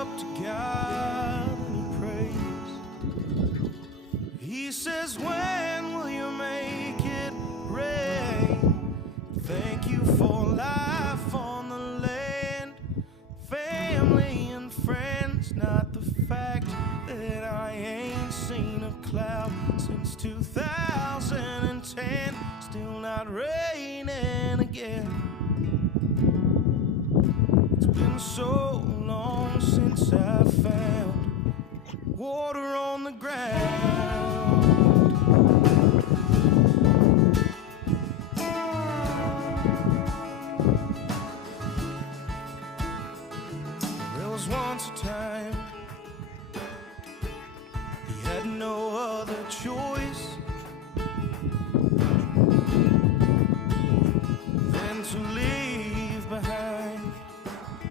up to God and he prays. He says, when will you make it rain? Thank you for life on the land, family and friends, not the fact that I ain't seen a cloud since 2010, still not raining again. It's been so long since I found water on the ground. There was once a time